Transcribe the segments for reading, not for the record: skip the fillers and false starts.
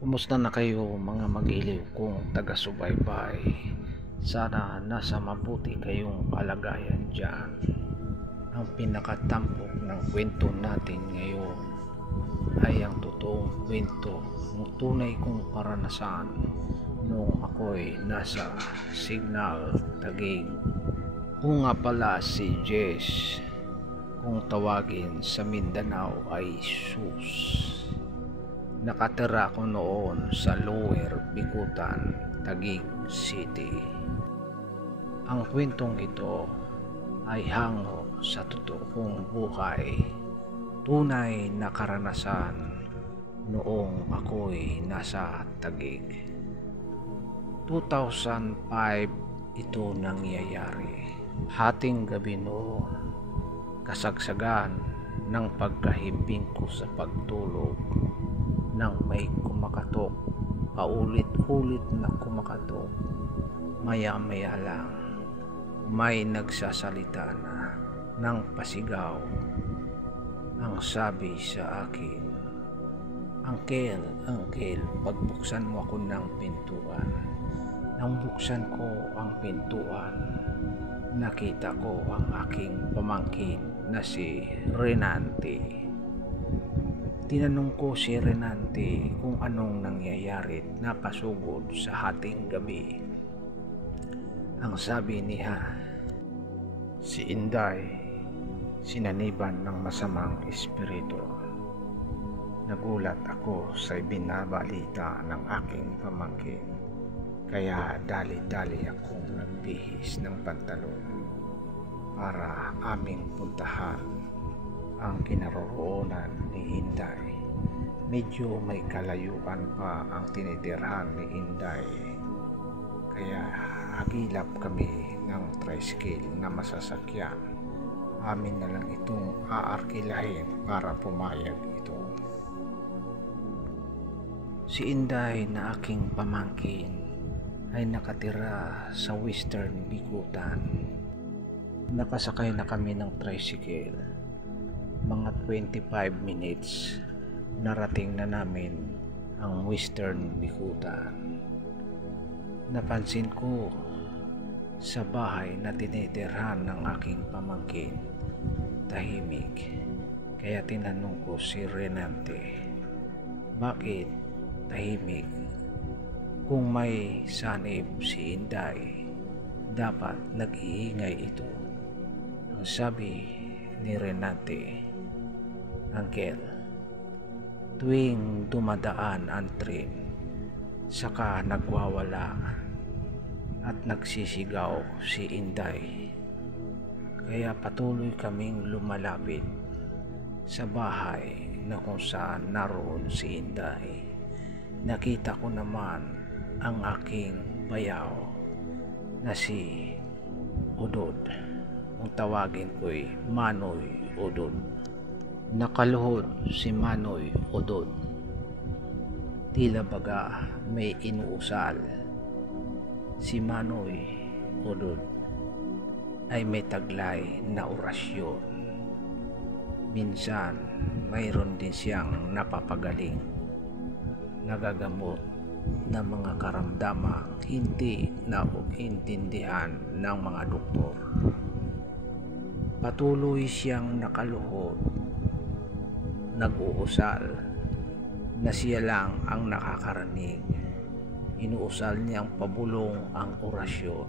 Kumusta na kayo mga mag-iliw kong taga-subaybay? Sana nasa mabuti kayong kalagayan dyan. Ang pinakatampok ng kwento natin ngayon ay ang totoong kwento ng tunay kong karanasan noong ako'y nasa Signal, Taguig. Kung nga pala si Jess, kung tawagin sa Mindanao ay Sus. Nakatira ko noon sa Lower Bicutan, Taguig City. Ang kwentong ito ay hango sa totoo kong buhay, tunay na karanasan noong ako'y nasa Taguig. 2005 ito nangyayari. Hating gabi noon, kasagsagan ng pagkahimbing ko sa pagtulog nang may kumakatok, paulit-ulit na kumakatok. Maya-maya lang, may nagsasalita na ng pasigaw. Ang sabi sa akin, Uncle, pagbuksan mo ako ng pintuan. Nang buksan ko ang pintuan, nakita ko ang aking pamangkin na si Renante. Tinanong ko si Renante kung anong nangyayari at napasugod sa hating gabi. Ang sabi niya, si Inday sinaniban ng masamang espiritu. Nagulat ako sa ibinabalita ng aking pamangkin, kaya dali-dali akong nagbihis ng pantalon para aming puntahan ang kinaroroonan ni Inday. Medyo may kalayuan pa ang tinitirhan ni Inday, kaya hagilap kami ng tricycle na masasakyan. Amin na lang itong aarkilahin para pumayag ito. Si Inday na aking pamangkin ay nakatira sa Western Bicutan. Nakasakay na kami ng tricycle. Mga 25 minutes narating na namin ang Western Bicutan. Napansin ko sa bahay na tinitirhan ng aking pamangkin, tahimik. Kaya tinanong ko si Renante, bakit tahimik? Kung may sanib si Inday, dapat nag-iingay ito. Ang sabi ni Renante, Uncle, tuwing dumadaan ang train, saka nagwawala at nagsisigaw si Inday. Kaya patuloy kaming lumalapit sa bahay na kung saan naroon si Inday. Nakita ko naman ang aking bayaw na si Udod. Kung tawagin ko'y Manoy Udod. Nakaluhod si Manoy Udod. Tila baga may inuusal. Si Manoy Udod ay may taglay na orasyon. Minsan mayroon din siyang napapagaling, nagagamot ng mga karamdamang hindi naintindihan ng mga doktor. Patuloy siyang nakaluhod, nag-uusal na siya lang ang nakakarinig. Inuusal niyang pabulong ang orasyon.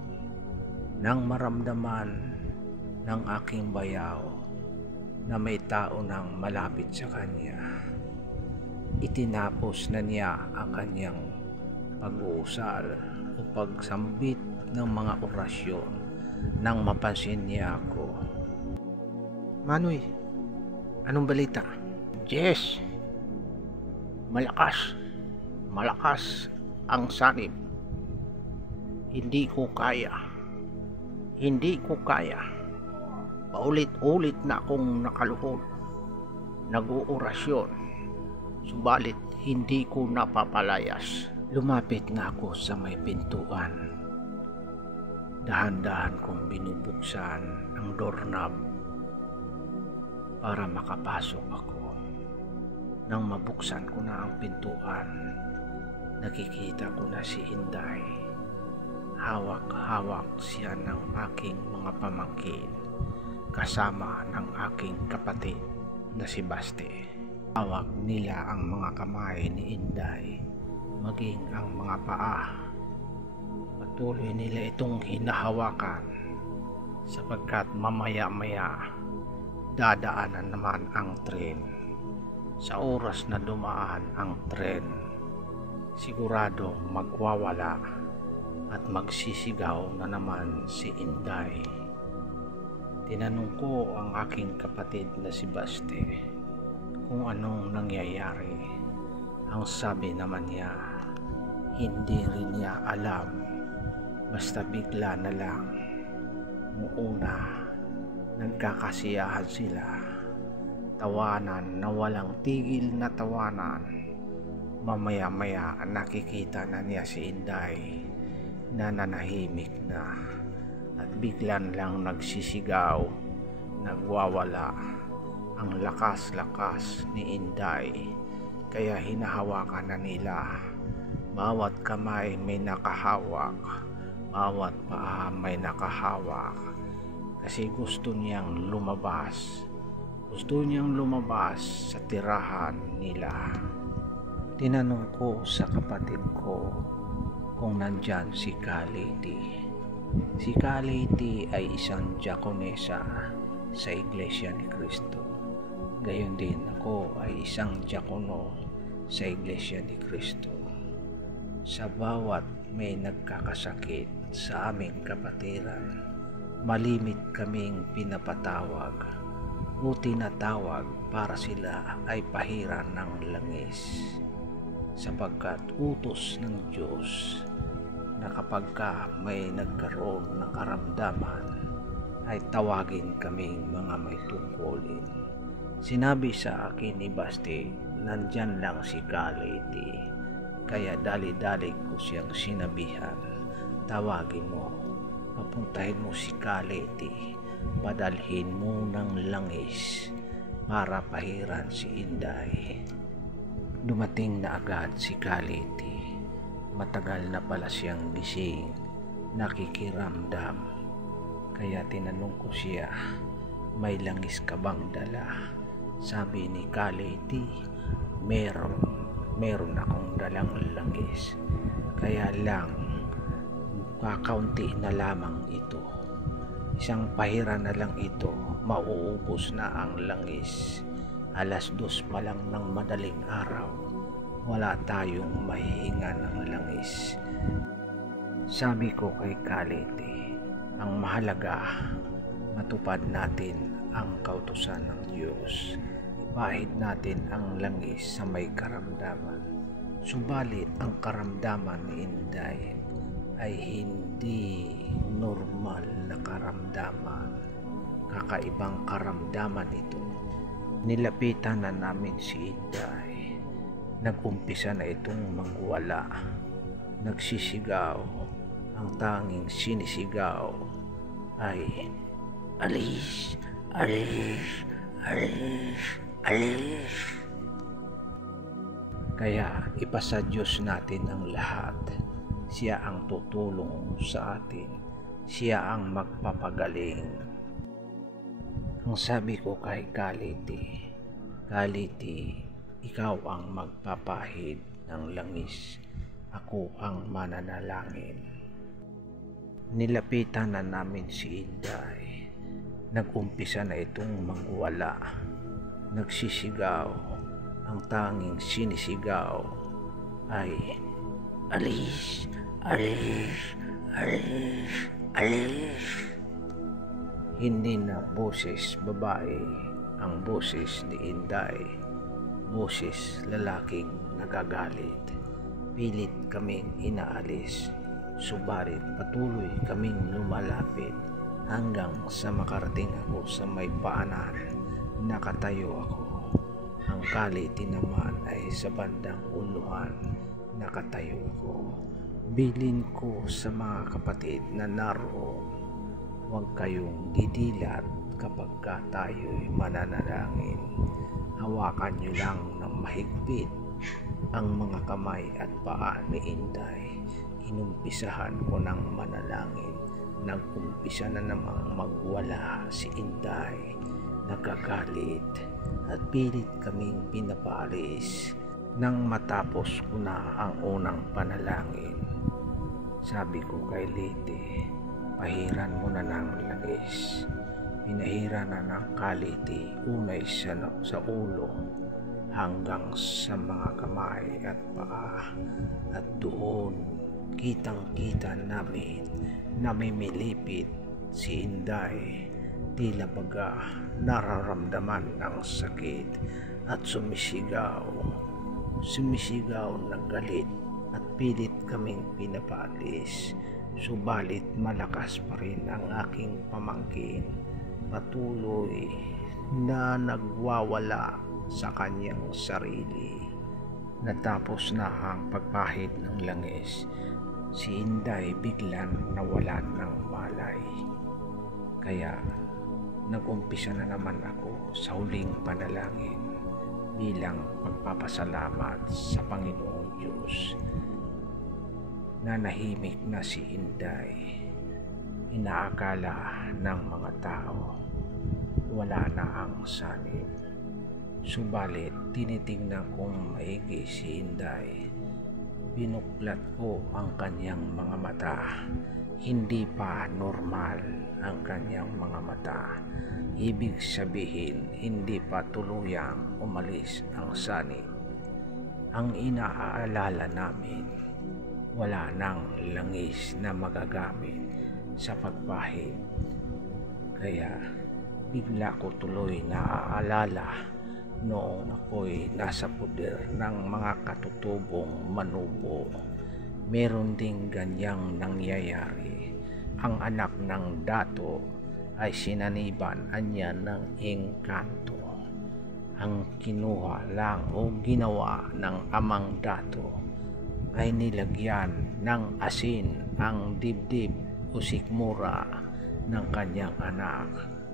Nang maramdaman ng aking bayaw na may tao nang malapit sa kanya, itinapos na niya ang kanyang pag-uusal o pagsambit ng mga orasyon nang mapansin niya ako. Manoy, anong balita? Yes, malakas ang sanib. Hindi ko kaya. Paulit-ulit na akong nakaluhod, nag-uorasyon, subalit hindi ko napapalayas. Lumapit na ako sa may pintuan. Dahan-dahan kong binubuksan ang doorknob para makapasok ako. Nang mabuksan ko na ang pintuan, nakikita ko na si Inday. Hawak-hawak siya ng aking mga pamangkin kasama ng aking kapatid na si Basti. Hawak nila ang mga kamay ni Inday, maging ang mga paa. Patuloy nila itong hinahawakan sapagkat mamaya-maya dadaanan naman ang tren. Sa oras na dumaan ang tren, sigurado magwawala at magsisigaw na naman si Inday. Tinanong ko ang aking kapatid na si Basti kung anong nangyayari. Ang sabi naman niya, hindi rin niya alam, basta bigla na lang. Noong una, nagkakasiyahan sila, tawanan na walang tigil na tawanan. Mamaya-maya nakikita na niya si Inday na nanahimik na at biglan lang nagsisigaw, nagwawala ang lakas-lakas ni Inday, kaya hinahawakan na nila. Bawat kamay may nakahawak, bawat paa may nakahawak, kasi gusto niyang lumabas sa tirahan nila. Tinanong ko sa kapatid ko kung nandyan si Kaliti. Si Kaliti ay isang diakonesa sa Iglesia ni Cristo. Gayon din ako ay isang diakono sa Iglesia ni Cristo. Sa bawat may nagkakasakit sa aming kapatiran, malimit kaming pinapatawag o tinatawag para sila ay pahiran ng langis, sapagkat utos ng Diyos na kapag may nagkaroon ng karamdaman ay tawagin kaming mga may tungkulin. Sinabi sa akin ni Basti, nandyan lang si Kaliti, kaya dali-dali ko siyang sinabihan, tawagin mo, papuntahin mo si Kaliti, padalhin mo ng langis para pahiran si Inday. Dumating na agad si Kaliti. Matagal na pala siyang gising, nakikiramdam. Kaya tinanong ko siya, may langis ka bang dala? Sabi ni Kaliti, meron akong dalang langis. Kaya lang, kakaunti na lamang ito. Isang pahiran na lang ito, mauubos na ang langis. 2:00 pa lang ng madaling araw, wala tayong mahihinga ng langis. Sabi ko kay Kaliti, ang mahalaga, matupad natin ang kautusan ng Diyos. Ipahid natin ang langis sa may karamdaman. Subalit ang karamdaman ni Inday ay hindi normal na karamdaman. Kakaibang karamdaman ito. Nilapitan na namin si Inday. Nag-umpisa na itong magwala. Nagsisigaw. Ang tanging sinisigaw ay alis, alis, alis, alis. Kaya ipasa Diyos natin ang lahat. Siya ang tutulong sa atin. Siya ang magpapagaling. Ang sabi ko kay Kaliti, Kaliti, ikaw ang magpapahid ng langis. Ako ang mananalangin. Nilapitan na namin si Inday. Nag-umpisa na itong magwala. Nagsisigaw. Ang tanging sinisigaw ay alis, alis, alis, alis. Hindi na boses babae ang boses ni Inday, boses lalaking nagagalit. Pilit kaming inaalis, subalit patuloy kaming lumalapit hanggang sa makarating ako sa may paanan. Nakatayo ako. Ang Kaliti naman ay sa bandang uluhan. Nakatayo ako. Bilin ko sa mga kapatid na naroon, huwag kayong didilat kapag tayo'y mananalangin. Hawakan nyo lang ng mahigpit ang mga kamay at paa ni Inday. Inumpisahan ko ng manalangin. Nag-umpisa na namang magwala si Inday. Nagagalit at pilit kaming pinapalis. Nang matapos ko na ang unang panalangin, sabi ko kay Liti, pahiran mo na ng langis. Pinahira na ng kaliti, unay sa ulo hanggang sa mga kamay at paa, at doon kitang-kita namin namimilipit si Inday. Tila baga nararamdaman ang sakit at sumisigaw ng galit, at pilit kaming pinapaalis. Subalit malakas pa rin ang aking pamangkin, patuloy na nagwawala sa kanyang sarili. Natapos na ang pagpahid ng langis, si Inday biglang nawalan ng malay. Kaya nag-umpisa na naman ako sa huling panalangin bilang pagpapasalamat sa Panginoong Diyos. Nanahimik na si Inday. Inaakala ng mga tao wala na ang sanib. Subalit tinitingnan kong maigi si Inday. Binuklat ko ang kanyang mga mata. Hindi pa normal ang kanyang mga mata. Ibig sabihin, hindi pa tuluyang umalis ang sanib. Ang inaalala namin, wala nang langis na magagamit sa pagpahid. Kaya bigla ko tuloy naaalala noong ako'y nasa puder ng mga katutubong manubo. Meron ding ganyang nangyayari. Ang anak ng dato ay sinaniban anya ng engkanto. Ang kinuha lang o ginawa ng amang dato ay nilagyan ng asin ang dibdib o sikmura ng kanyang anak,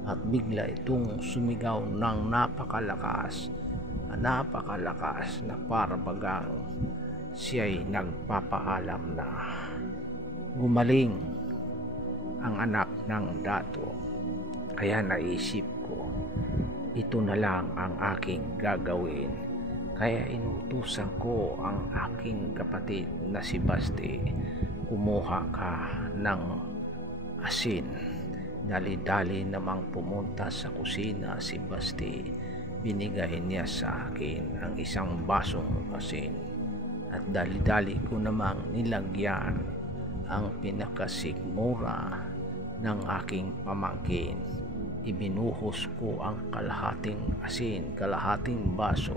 at bigla itong sumigaw ng napakalakas na parabagang siya'y nagpapaalam na. Gumaling ang anak ng dato. Kaya naisip ko, ito na lang ang aking gagawin. Kaya inutusan ko ang aking kapatid na si Basti, kumuha ka ng asin. Dali-dali namang pumunta sa kusina si Basti. Binigay niya sa akin ang isang basong asin, at dali-dali ko namang nilagyan ang pinakasikmura ng aking pamangkin. Ibinuhos ko ang kalahating asin, kalahating baso,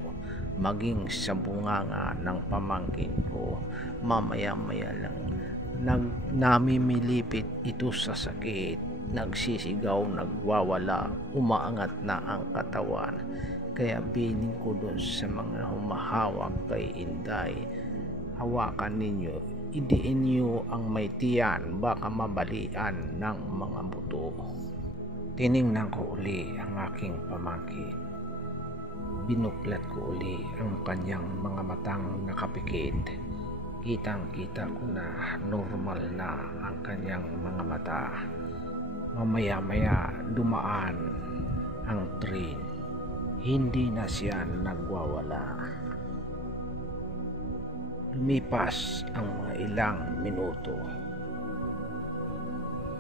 maging sa bunganga ng pamangkin ko. Mamaya-maya lang namimilipit ito sa sakit, nagsisigaw, nagwawala, umaangat na ang katawan. Kaya bining ko doon sa mga humahawak kay Inday, hawakan ninyo, idiin niyo ang may tiyan, baka mabalian ng mga buto. Tiningnan ko uli ang aking pamangkin. Binuklat ko uli ang kanyang mga matang nakapikit. Kitang-kita ko na normal na ang kanyang mga mata. Mamaya-maya dumaan ang train. Hindi na siya nagwawala. Lumipas ang mga ilang minuto.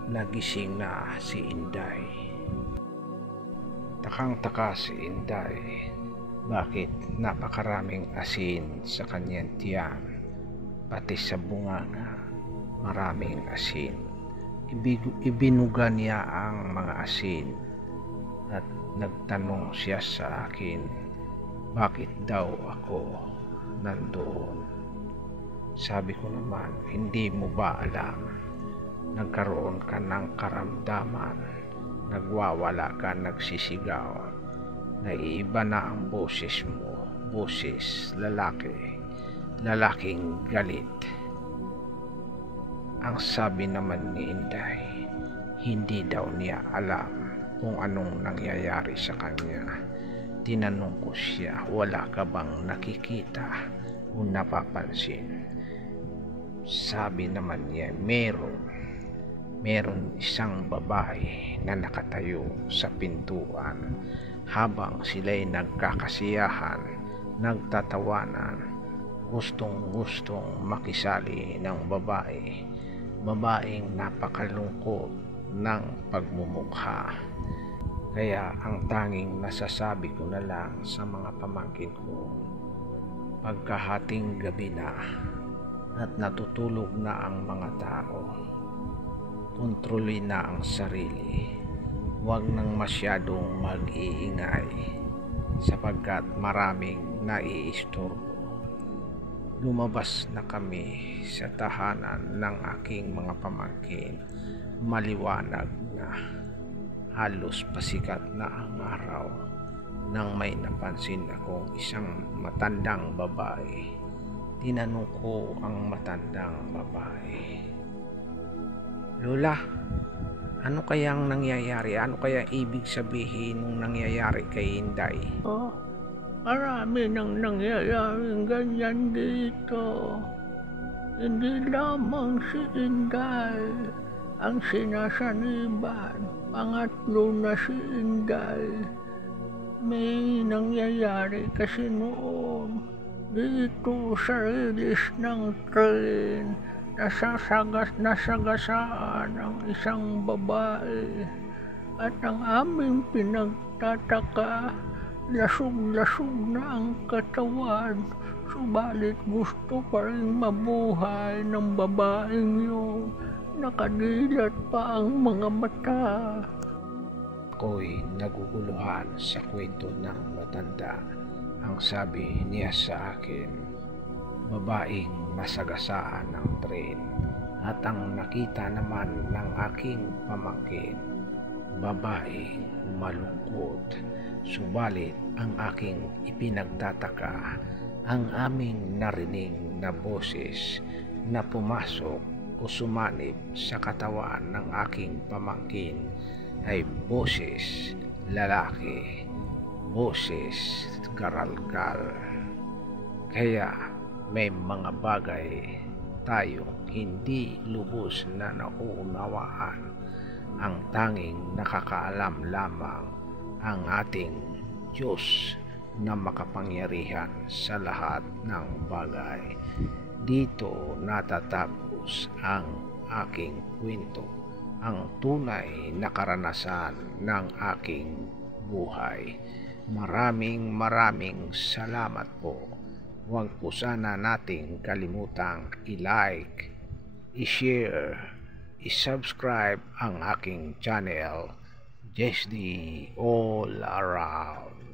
Nagising na si Inday. Takang-taka si Inday. Bakit napakaraming asin sa kanyang tiyan? Pati sa bunganga, maraming asin. Ibinuga niya ang mga asin at nagtanong siya sa akin, bakit daw ako nandoon? Sabi ko naman, hindi mo ba alam? Nagkaroon ka ng karamdaman, nagwawala ka, nagsisigaw, naiiba na ang boses mo, boses lalaking galit. Ang sabi naman ni Inday, hindi daw niya alam kung anong nangyayari sa kanya. Tinanong ko siya, wala ka bang nakikita o napapansin. Sabi naman niya, meron isang babae na nakatayo sa pintuan habang sila'y nagkakasiyahan, nagtatawanan, gustong makisali ng babaeng napakalungkot ng pagmumukha. Kaya ang tanging nasasabi ko na lang sa mga pamangkin ko, pagkahating gabi na at natutulog na ang mga tao, kontrolin na ang sarili. Huwag nang masyadong mag-iingay sapagkat maraming naiistorbo. Lumabas na kami sa tahanan ng aking mga pamangkin. Maliwanag na, halos pasikat na ang araw nang may napansin akong isang matandang babae. Tinanong ko ang matandang babae, "Lola, ano kayang nangyayari? Ano kaya ibig sabihin ng nangyayari kay Inday?" Oh, marami nang nangyayaring ganyan dito. Hindi lamang si Inday ang sinasaniban. Pangatlo na si Inday. May nangyayari kasi noon dito sa rilis ng tren. Nasagasaan ang isang babae at ang aming pinagtataka, lasog-lasog na ang katawan, subalit gusto pa rin mabuhay ng babaeng yun. Nakadilat pa ang mga mata. Ako'y naguguluhan sa kwento ng matanda. Ang sabi niya sa akin, babaeng nasagasaan ng tren, at ang nakita naman ng aking pamangkin, babaeng malungkot. Subalit ang aking ipinagtataka, ang aming narinig na boses na pumasok o sumanib sa katawan ng aking pamangkin ay boses lalaki, boses garalgal. Kaya may mga bagay tayong hindi lubos na nauunawaan. Ang tanging nakakaalam lamang ang ating Diyos na makapangyarihan sa lahat ng bagay. Dito natatapos ang aking kwento, ang tunay na karanasan ng aking buhay. Maraming salamat po. Huwag po sana nating kalimutang i-like, i-share, i-subscribe ang aking channel, JSD All Around.